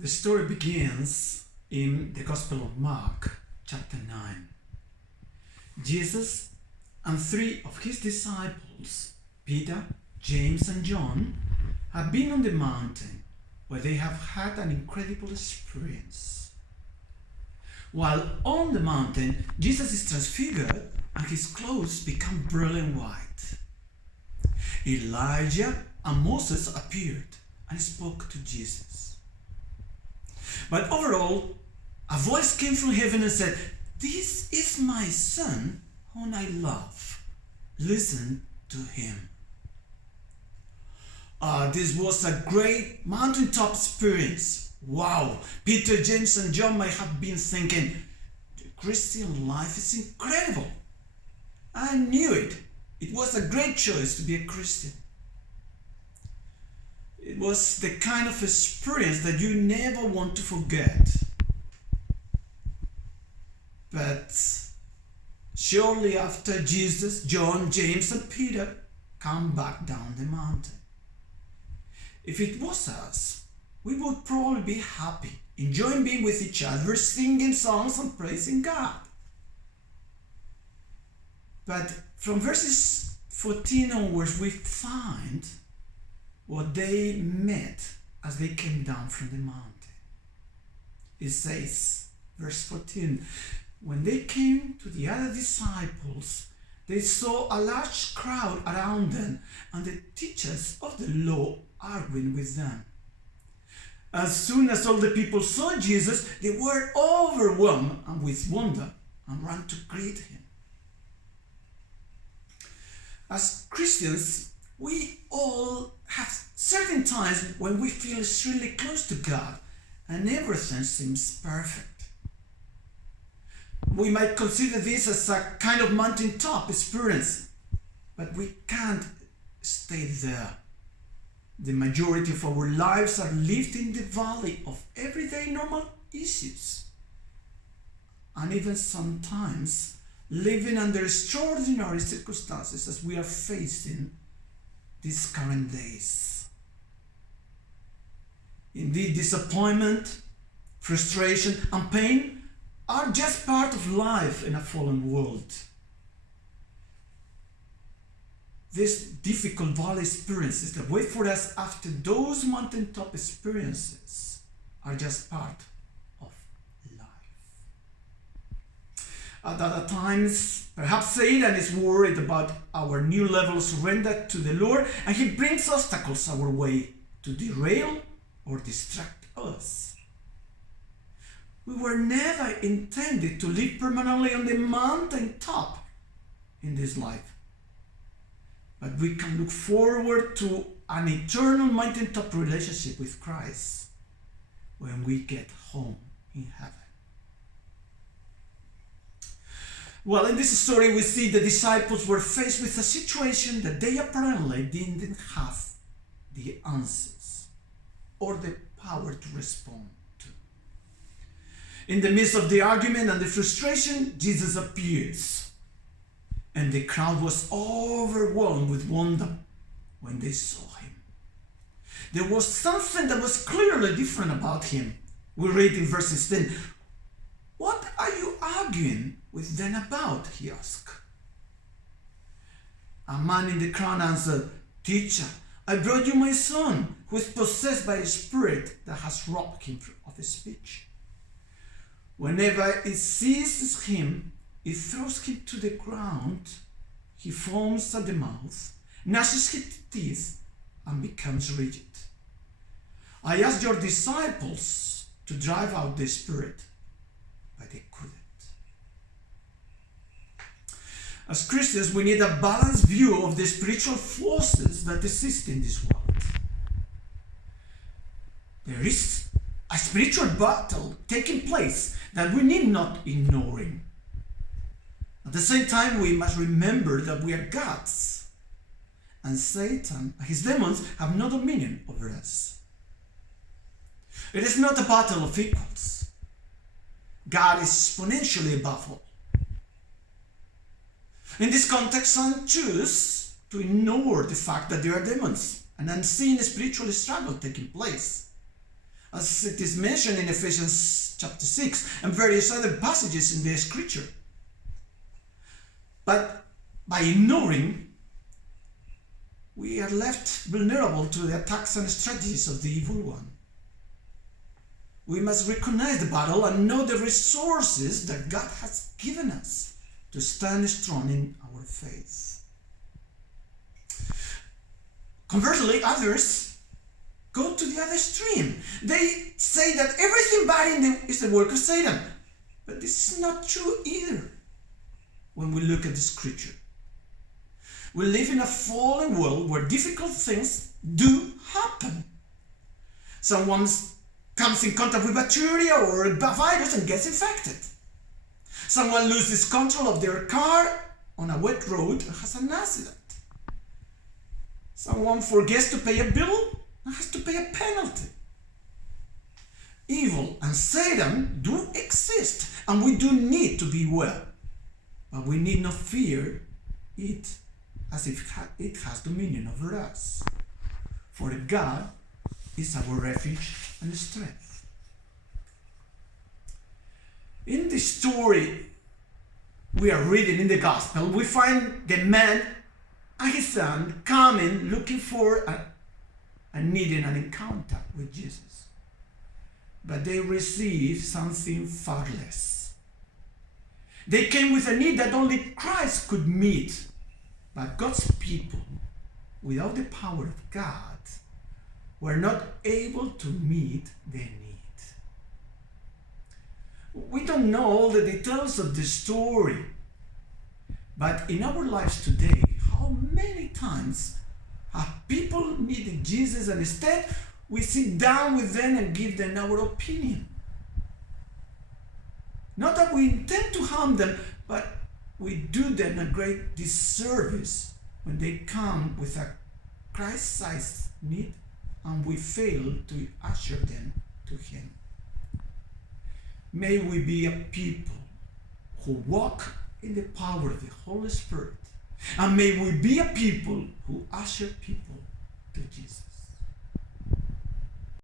The story begins in the Gospel of Mark, chapter 9. Jesus and three of his disciples, Peter, James, and John, have been on the mountain where they have had an incredible experience. While on the mountain, Jesus is transfigured and his clothes become brilliant white. Elijah and Moses appeared and spoke to Jesus. But overall, a voice came from heaven and said, "This is my son whom I love. Listen to him." This was a great mountaintop experience. Wow! Peter, James, and John might have been thinking, the Christian life is incredible. I knew it. It was a great choice to be a Christian. It was the kind of experience that you never want to forget. But shortly after, Jesus, John, James, and Peter come back down the mountain. If it was us, we would probably be happy, enjoying being with each other, singing songs and praising God. But from verses 14 onwards, we find what they met as they came down from the mountain. It says, verse 14, when they came to the other disciples, they saw a large crowd around them and the teachers of the law arguing with them. As soon as all the people saw Jesus, they were overwhelmed and with wonder and ran to greet him. As Christians, we all have certain times when we feel extremely close to God and everything seems perfect. We might consider this as a kind of mountaintop experience, but we can't stay there. The majority of our lives are lived in the valley of everyday normal issues, and even sometimes living under extraordinary circumstances as we are facing these current days. Indeed, disappointment, frustration, and pain are just part of life in a fallen world. These difficult valley experiences that wait for us after those mountaintop experiences are just part of life. At other times, perhaps Satan is worried about our new level of surrender to the Lord, and he brings obstacles our way to derail or distract us. We were never intended to live permanently on the mountaintop in this life. But we can look forward to an eternal mountaintop relationship with Christ when we get home in heaven. Well, in this story we see the disciples were faced with a situation that they apparently didn't have the answers or the power to respond to. In the midst of the argument and the frustration, Jesus appears. And the crowd was overwhelmed with wonder when they saw him. There was something that was clearly different about him. We read in verses 10, "What are you arguing with them about?" he asked. A man in the crowd answered, "Teacher, I brought you my son, who is possessed by a spirit that has robbed him of his speech. Whenever it seizes him, it throws him to the ground, he foams at the mouth, gnashes his teeth, and becomes rigid. I asked your disciples to drive out the spirit, but they couldn't." As Christians, we need a balanced view of the spiritual forces that exist in this world. There is a spiritual battle taking place that we need not ignoring. At the same time, we must remember that we are gods, and Satan and his demons have no dominion over us. It is not a battle of equals. God is exponentially above all. In this context, some choose to ignore the fact that there are demons, an unseen spiritual struggle taking place. as it is mentioned in Ephesians chapter 6 and various other passages in the scripture. But by ignoring, we are left vulnerable to the attacks and strategies of the evil one. We must recognize the battle and know the resources that God has given us to stand strong in our faith. Conversely, others go to the other extreme. They say that everything bad is the work of Satan. But this is not true either when we look at the scripture. We live in a fallen world where difficult things do happen. Someone comes in contact with bacteria or a virus and gets infected. Someone loses control of their car on a wet road and has an accident. Someone forgets to pay a bill and has to pay a penalty. Evil and Satan do exist, and we do need to be well. But we need not fear it as if it has dominion over us. For God is our refuge and strength. In this story we are reading in the gospel, we find the man and his son coming looking for and needing an encounter with Jesus. But they received something far less. They came with a need that only Christ could meet. But God's people, without the power of God, were not able to meet their need. We don't know all the details of the story, but in our lives today, how many times have people needed Jesus and instead we sit down with them and give them our opinion? Not that we intend to harm them, but we do them a great disservice when they come with a Christ-sized need and we fail to usher them to Him. May we be a people who walk in the power of the Holy Spirit, and may we be a people who usher people to Jesus.